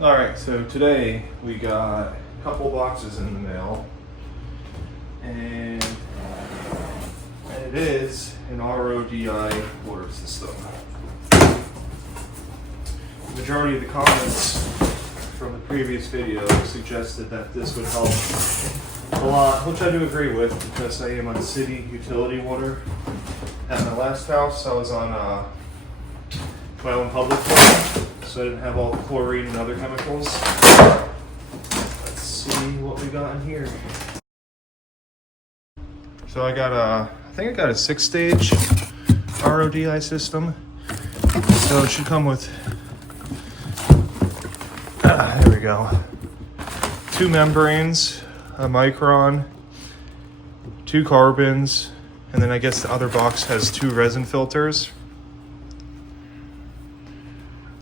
Alright, so today we got a couple boxes in the mail, and it is an RODI water system. The majority of the comments from the previous video suggested that this would help a lot, which I do agree with because I am on city utility water. At my last house, I was on my own public water, so I didn't have all the chlorine and other chemicals. Let's see what we got in here. So I think I got a 6-stage RODI system. So it should come with, there we go, 2 membranes, a micron, 2 carbons, and then I guess the other box has 2 resin filters.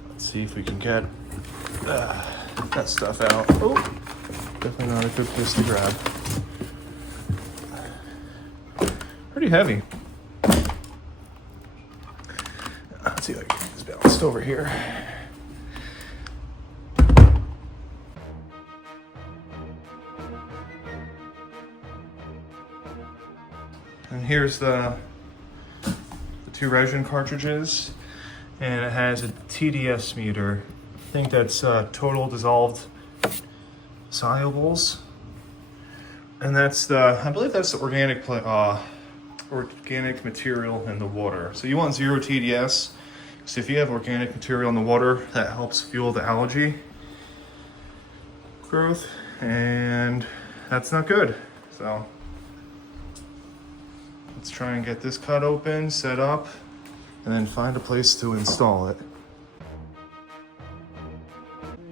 Let's see if we can get that stuff out. Oh, definitely not a good place to grab. Pretty heavy. Let's see if I can get this balanced over here. And here's the 2 resin cartridges, and it has a TDS meter. I think that's total dissolved solubles, and that's I believe that's the organic material in the water. So you want 0 TDS, because if you have organic material in the water, that helps fuel the algae growth, and that's not good. So let's try and get this cut open, set up, and then find a place to install it.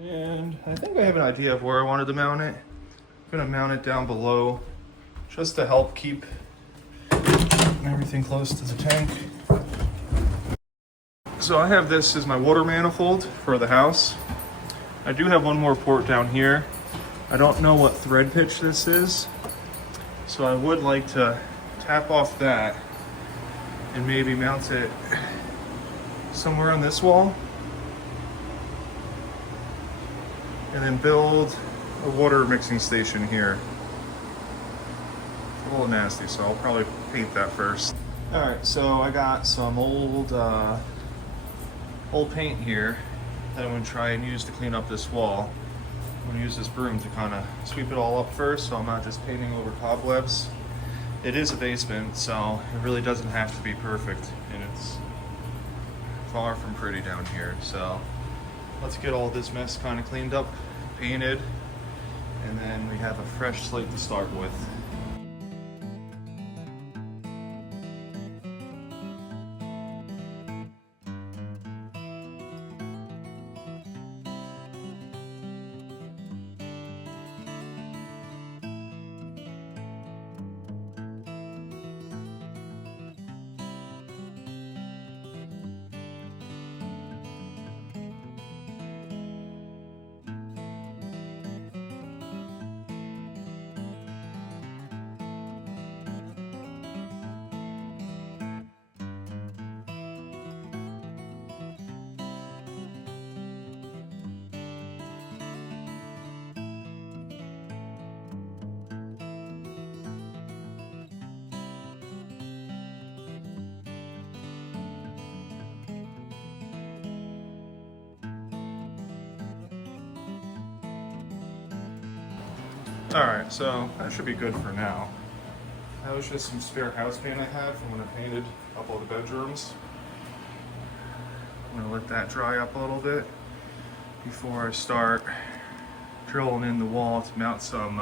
And I think I have an idea of where I wanted to mount it. I'm gonna mount it down below just to help keep everything close to the tank. So I have this as my water manifold for the house. I do have one more port down here. I don't know what thread pitch this is, so I would like to tap off that and maybe mount it somewhere on this wall, and then build a water mixing station here. A little nasty, so I'll probably paint that first. All right, so I got some old paint here that I'm gonna try and use to clean up this wall. I'm gonna use this broom to kind of sweep it all up first, so I'm not just painting over cobwebs. It is a basement, so it really doesn't have to be perfect, and it's far from pretty down here. So let's get all this mess kind of cleaned up, painted, and then we have a fresh slate to start with. Alright, so that should be good for now. That was just some spare house paint I had from when I painted a couple of the bedrooms. I'm gonna let that dry up a little bit before I start drilling in the wall to mount some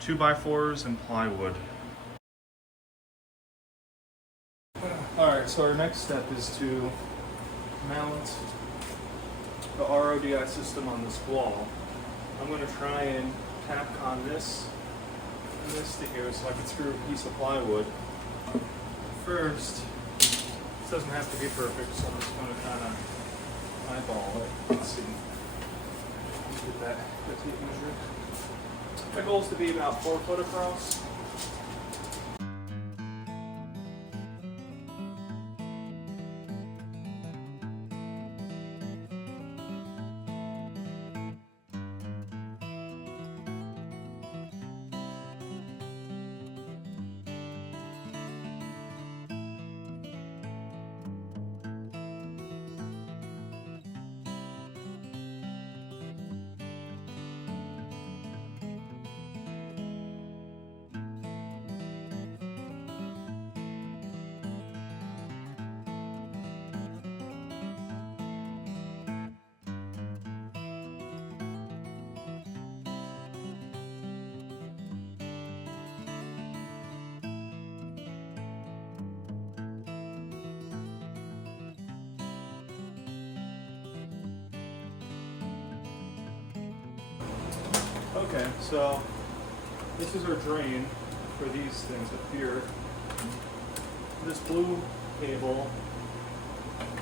2x4s and plywood. Alright, so our next step is to mount the RODI system on this wall. I'm going to try and tack on this and this to here so I can screw a piece of plywood. First, this doesn't have to be perfect, so I'm just going to kind of eyeball it. Let's see. Get that tape measure. My goal is to be about 4 foot across. Okay, so this is our drain for these things up here. This blue cable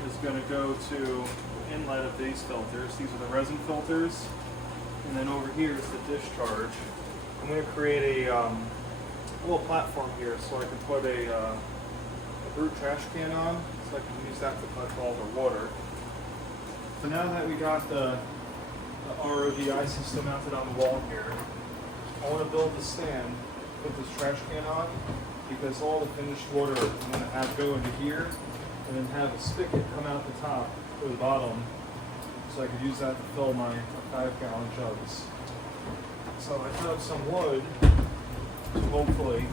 is going to go to the inlet of these filters. These are the resin filters. And then over here is the discharge. I'm going to create a little platform here so I can put a brute trash can on, so I can use that to collect all the water. So now that we got the RODI system mounted on the wall here, I want to build the stand, put this trash can on, because all the finished water I'm going to have go into here, and then have a spigot come out the top to the bottom, so I could use that to fill my 5-gallon jugs. So I have some wood to hopefully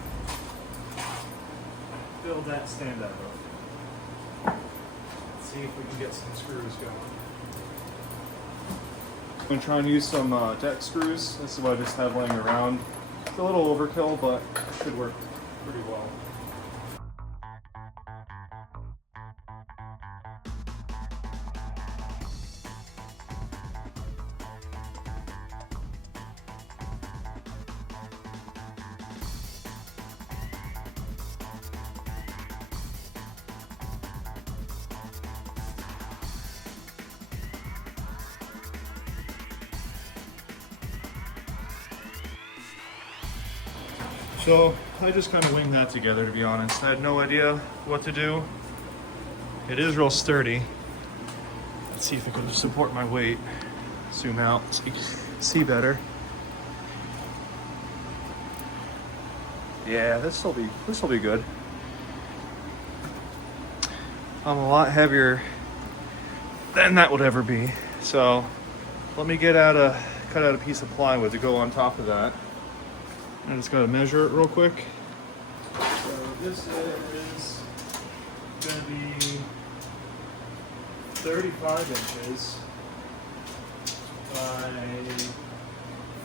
build that stand out of. Let's see if we can get some screws going. I'm going to try and use some deck screws. This is what I just have laying around. It's a little overkill, but it should work pretty well. So I just kind of winged that together, to be honest. I had no idea what to do. It is real sturdy. Let's see if it can support my weight. Zoom out so you can see better. Yeah, this will be good. I'm a lot heavier than that would ever be. So let me cut out a piece of plywood to go on top of that. I just gotta measure it real quick. So this is gonna be 35 inches by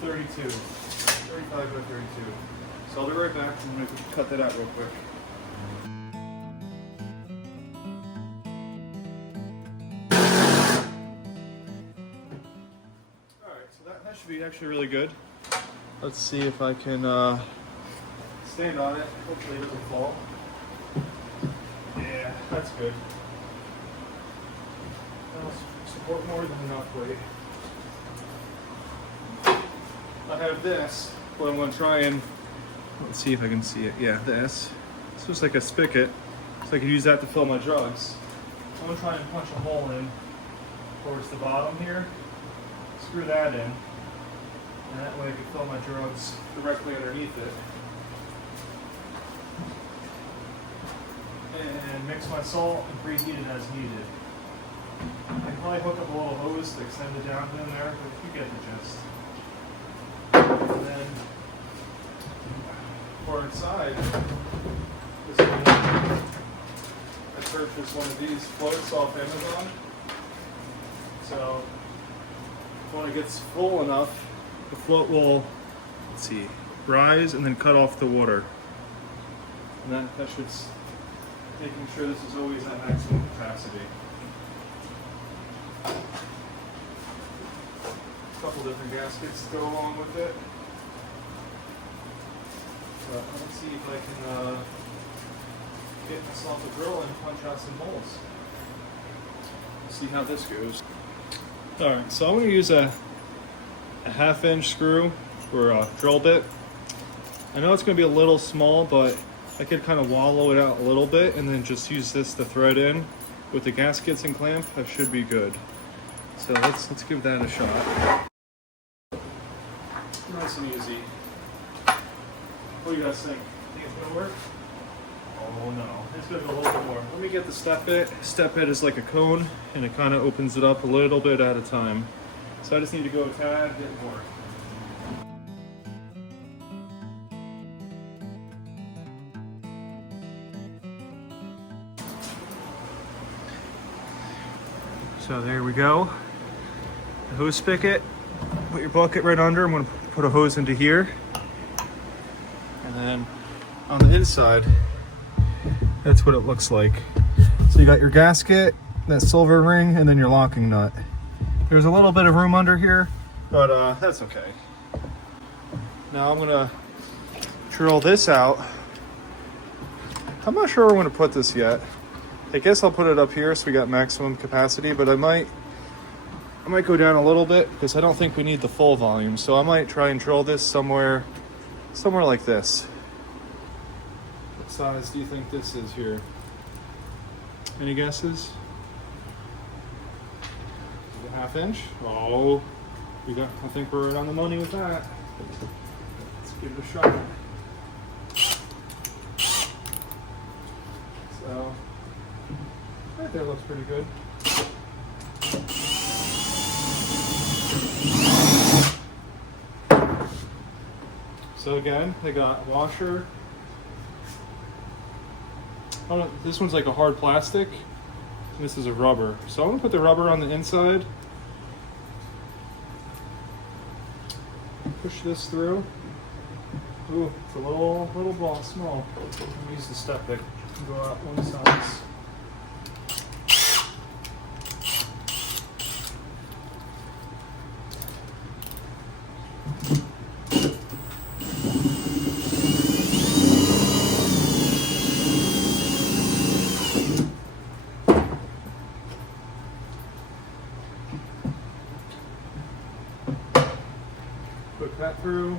32. 35 by 32. So I'll be right back. I'm gonna cut that out real quick. Alright, so that should be actually really good. Let's see if I can stand on it. Hopefully it doesn't fall. Yeah, that's good. That'll support more than enough weight. I have this, but I'm going to try and, let's see if I can see it. Yeah, this. It's just like a spigot, so I can use that to fill my jugs. I'm going to try and punch a hole in towards the bottom here. Screw that in. And that way I can fill my drugs directly underneath it. And mix my salt and preheat it as needed. I can probably hook up a little hose to extend it down in there, but you get the gist. And then for inside, this one, I purchased one of these floats off Amazon. So when it gets full enough, the float will, let's see, rise and then cut off the water. And that should, making sure this is always at maximum capacity. A couple different gaskets to go along with it. But let's see if I can get myself a drill and punch out some holes. Let's see how this goes. Alright, so I'm going to use a 1/2-inch screw for a drill bit. I know it's going to be a little small, but I could kind of wallow it out a little bit and then just use this to thread in with the gaskets and clamp. That should be good. So let's give that a shot. Nice and easy. What do you guys think? Think it's going to work? Oh no, it's going to go a little bit more. Let me get the step bit. Step bit is like a cone and it kind of opens it up a little bit at a time. So I just need to go a tad bit more. So there we go. The hose spigot. Put your bucket right under. I'm going to put a hose into here. And then on the inside, that's what it looks like. So you got your gasket, that silver ring, and then your locking nut. There's a little bit of room under here, but that's okay. Now I'm gonna drill this out. I'm not sure where I'm gonna put this yet. I guess I'll put it up here so we got maximum capacity, but I might go down a little bit because I don't think we need the full volume. So I might try and drill this somewhere like this. What size do you think this is here? Any guesses? A 1/2 inch? Oh, I think we're right on the money with that. Let's give it a shot. So, right there looks pretty good. So again, they got washer. Oh no, this one's like a hard plastic. And this is a rubber. So I'm gonna put the rubber on the inside. Push this through. Ooh, it's a little ball, small. I'm gonna use the step pick. Go out one size. Put that through.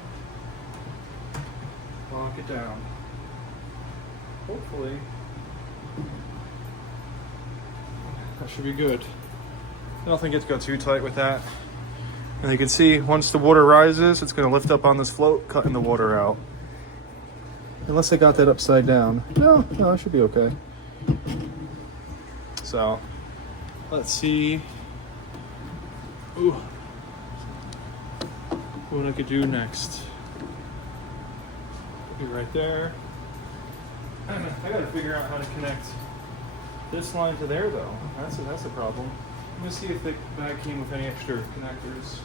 Lock it down. Hopefully, that should be good. I don't think it's got too tight with that. And you can see once the water rises, it's going to lift up on this float, cutting the water out. Unless I got that upside down. No, it should be okay. So, let's see. Ooh. What I could do next. Be right there. I gotta figure out how to connect this line to there though. That's a problem. Let me see if the bag came with any extra connectors.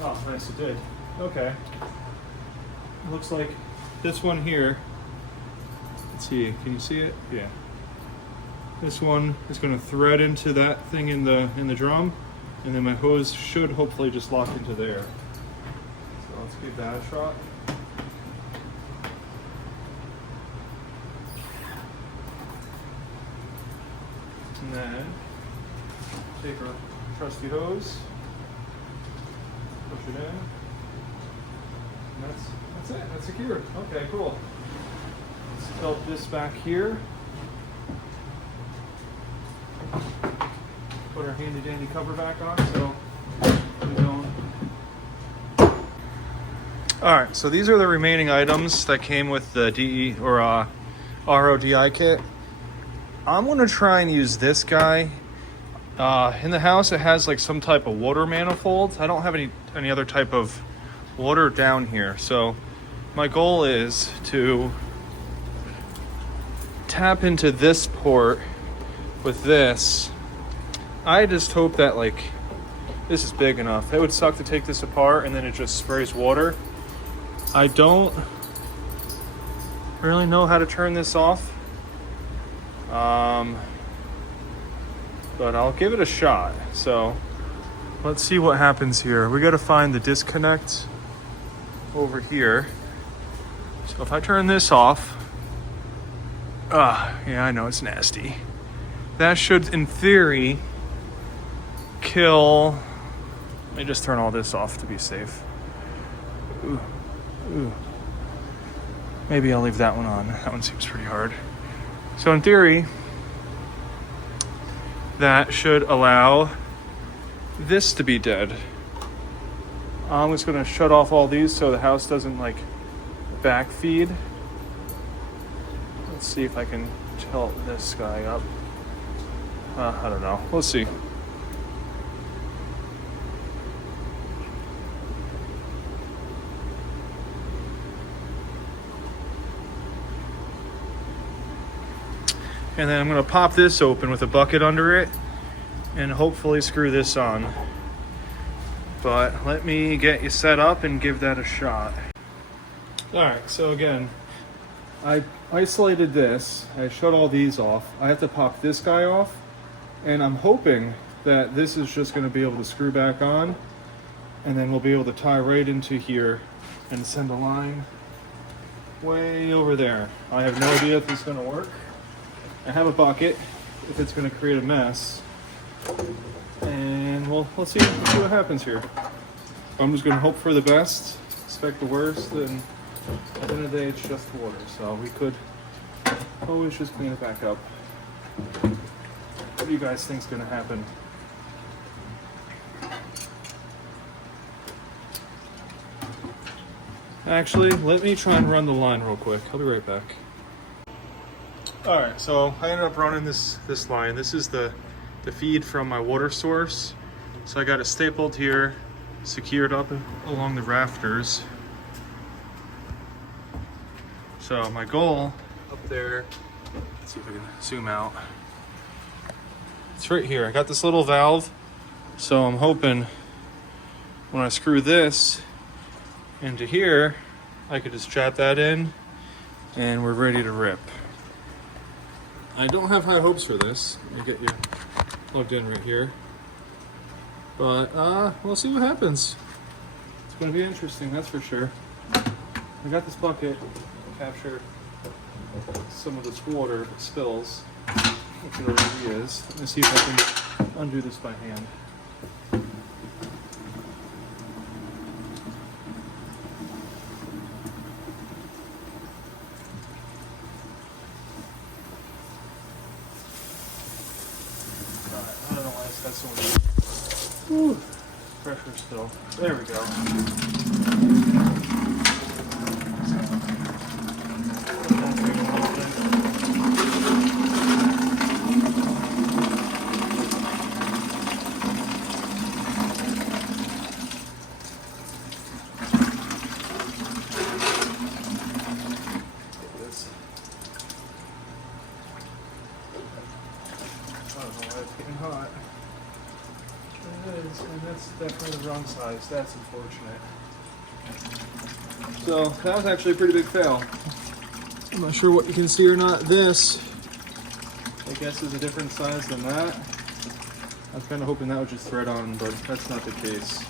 Oh, nice, it did. Okay. It looks like this one here. Let's see, can you see it? Yeah. This one is going to thread into that thing in the drum, and then my hose should hopefully just lock into there. So let's give that a shot. And then take our trusty hose, push it in, and that's it. That's secured. Okay, cool. Let's tilt this back here. Put our handy dandy cover back on so we don't. Alright, so these are the remaining items that came with the DE or RODI kit. I'm gonna try and use this guy. In the house it has like some type of water manifold. I don't have any other type of water down here. So my goal is to tap into this port with this. I just hope that like this is big enough. It would suck to take this apart and then it just sprays water. I don't really know how to turn this off, but I'll give it a shot. So let's see what happens here. We got to find the disconnect over here. So if I turn this off, yeah, I know it's nasty. That should, in theory, kill. Let me just turn all this off to be safe. Ooh. Maybe I'll leave that one on. That one seems pretty hard. So in theory, that should allow this to be dead. I'm just gonna shut off all these so the house doesn't like backfeed. Let's see if I can tilt this guy up. I don't know. We'll see. And then I'm going to pop this open with a bucket under it and hopefully screw this on. But let me get you set up and give that a shot. Alright, so again, I isolated this. I shut all these off. I have to pop this guy off. And I'm hoping that this is just going to be able to screw back on, and then we'll be able to tie right into here and send a line way over there. I have no idea if this is going to work. I have a bucket if it's going to create a mess, and let's see what happens here. I'm just going to hope for the best, expect the worst, and at the end of the day it's just water, so we could always just clean it back up. What do you guys think is going to happen? Actually, let me try and run the line real quick. I'll be right back. Alright, so I ended up running this line. This is the feed from my water source. So I got it stapled here, secured up along the rafters. So my goal up there, let's see if I can zoom out. It's right here. I got this little valve. So I'm hoping when I screw this into here, I could just jab that in and we're ready to rip. I don't have high hopes for this. Let me get you plugged in right here. But we'll see what happens. It's gonna be interesting, that's for sure. I got this bucket to capture some of this water that spills, which it already is. Let me see if I can undo this by hand. I don't know why it's got so much. Whew, pressure still. There we go. Getting hot. It is, and that's definitely the wrong size. That's unfortunate. So that was actually a pretty big fail. I'm not sure what you can see or not. This, I guess, is a different size than that. I was kind of hoping that would just thread on, but that's not the case.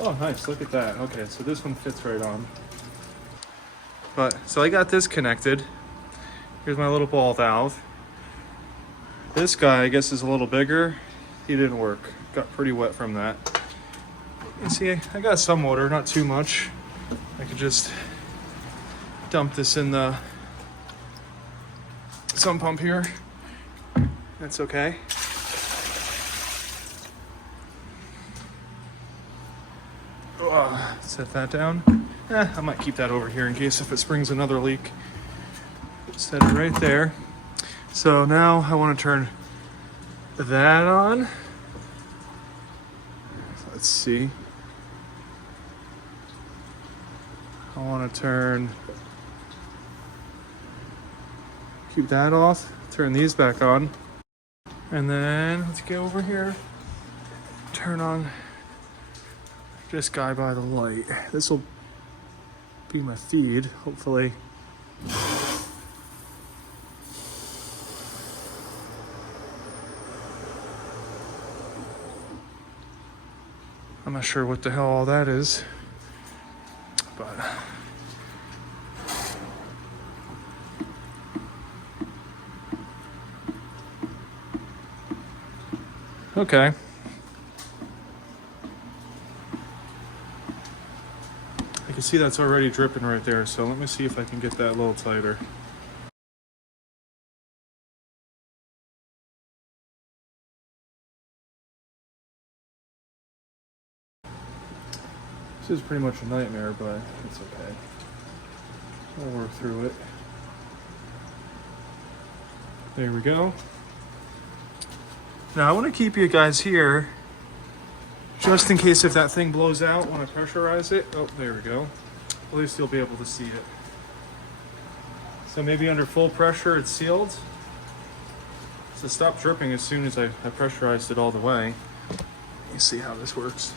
Oh, nice. Look at that. Okay, so this one fits right on. But so I got this connected. Here's my little ball valve. This guy, I guess, is a little bigger. He didn't work. Got pretty wet from that. You see, I got some water, not too much. I could just dump this in the sump pump here. That's okay. Set that down. I might keep that over here in case if it springs another leak. Set it right there. So now I want to turn that on. Let's see. I want to keep that off, turn these back on. And then let's go over here, turn on this guy by the light. This will be my feed, hopefully. I'm not sure what the hell all that is, but okay. I can see that's already dripping right there, so let me see if I can get that a little tighter. This is pretty much a nightmare, but it's okay. We'll work through it. There we go. Now I want to keep you guys here just in case if that thing blows out when I pressurize it. Oh, there we go. At least you'll be able to see it. So maybe under full pressure it's sealed. So stop dripping as soon as I pressurized it all the way. Let me see how this works.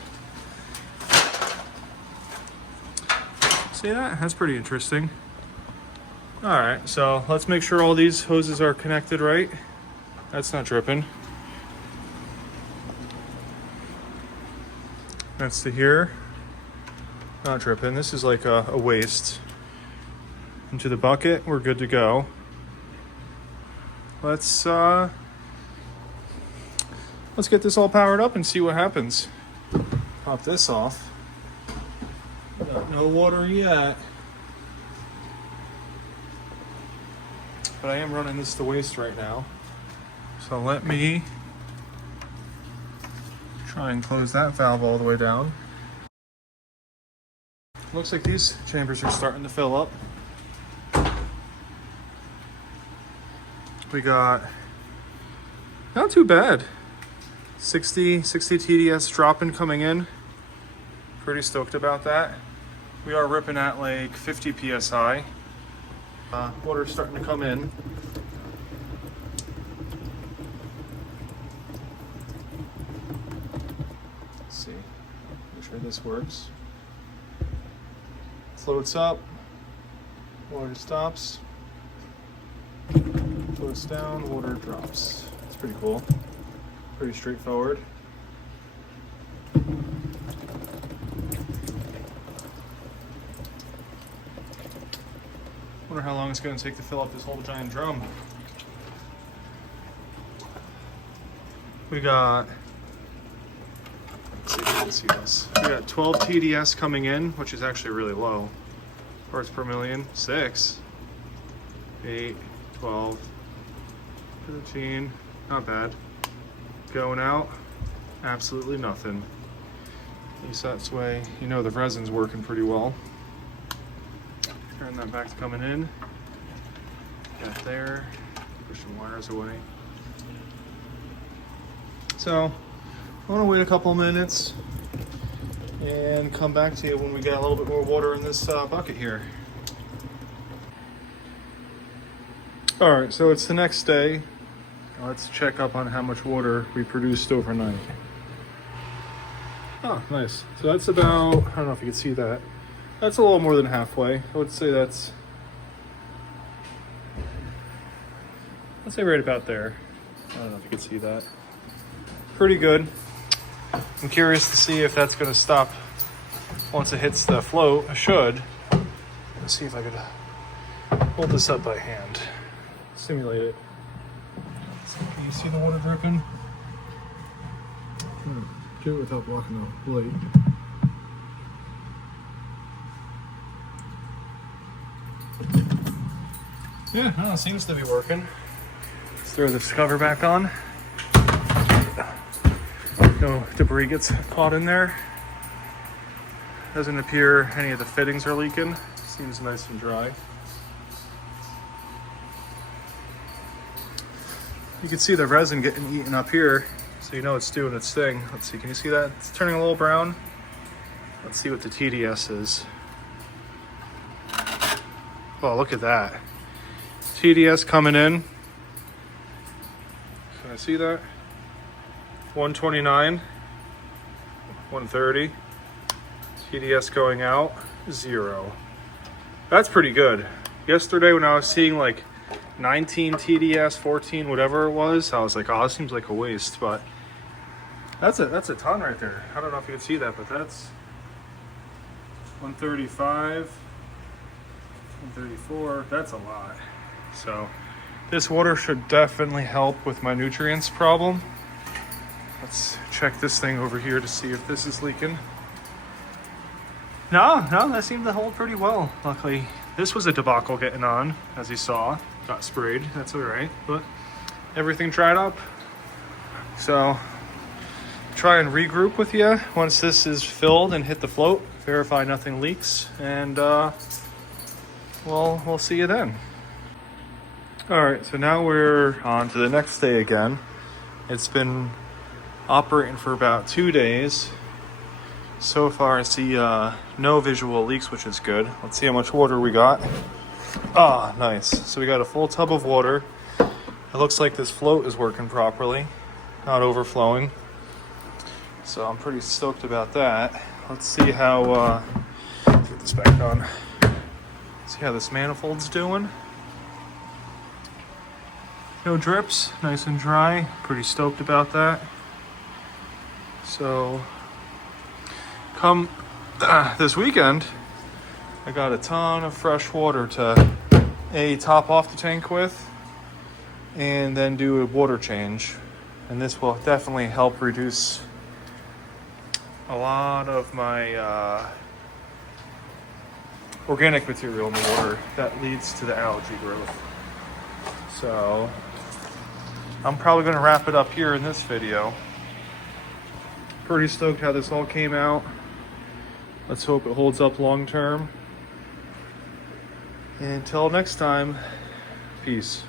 See that? That's pretty interesting. All right, so let's make sure all these hoses are connected right. That's not dripping. That's to here. Not dripping. This is like a waste. Into the bucket. We're good to go. Let's get this all powered up and see what happens. Pop this off. No water yet. But I am running this to waste right now. So let me try and close that valve all the way down. Looks like these chambers are starting to fill up. We got not too bad. 60 TDS dropping coming in. Pretty stoked about that. We are ripping at like 50 PSI. Water's starting to come in. Let's see. Make sure this works. Floats up. Water stops. Floats down. Water drops. It's pretty cool. Pretty straightforward. Wonder how long it's going to take to fill up this whole giant drum. We got, let's see if you can see this. We got 12 TDS coming in, which is actually really low. Parts per million, 6, 8, 12, 13, not bad. Going out, absolutely nothing. At least that's the way you know the resin's working pretty well. Turn that back to coming in. Got there. Push some wires away. So I want to wait a couple of minutes and come back to you when we get a little bit more water in this bucket here. All right, so it's the next day. Let's check up on how much water we produced overnight. Oh, nice. So that's about, I don't know if you can see that. That's a little more than halfway. I would say that's, let's say right about there. I don't know if you can see that. Pretty good. I'm curious to see if that's going to stop once it hits the float. I should. Let's see if I could hold this up by hand. Simulate it. Can you see the water dripping? Do it without blocking the light. Yeah, no, it seems to be working. Let's throw this cover back on. No debris gets caught in there. Doesn't appear any of the fittings are leaking. Seems nice and dry. You can see the resin getting eaten up here, so you know it's doing its thing. Let's see, can you see that? It's turning a little brown. Let's see what the TDS is. Oh, look at that. TDS coming in. Can I see that? 129, 130. TDS going out, 0. That's pretty good. Yesterday when I was seeing like 19 TDS, 14, whatever it was, I was like, oh, this seems like a waste, but that's a ton right there. I don't know if you can see that, but that's 135, 134, that's a lot. So this water should definitely help with my nutrients problem. Let's check this thing over here to see if this is leaking. No, that seemed to hold pretty well. Luckily, this was a debacle getting on, as you saw. Got sprayed, that's all right, but everything dried up. So try and regroup with you once this is filled and hit the float, verify nothing leaks, and we'll see you then. All right, so now we're on to the next day again. It's been operating for about 2 days. So far I see no visual leaks, which is good. Let's see how much water we got. Ah, nice. So we got a full tub of water. It looks like this float is working properly, not overflowing. So I'm pretty stoked about that. Let's see how, let's get this back on. See how this manifold's doing. No drips, nice and dry. Pretty stoked about that. So come this weekend, I got a ton of fresh water to top off the tank with and then do a water change. And this will definitely help reduce a lot of my organic material in the water that leads to the algae growth. So I'm probably going to wrap it up here in this video. Pretty stoked how this all came out. Let's hope it holds up long term. And until next time, peace.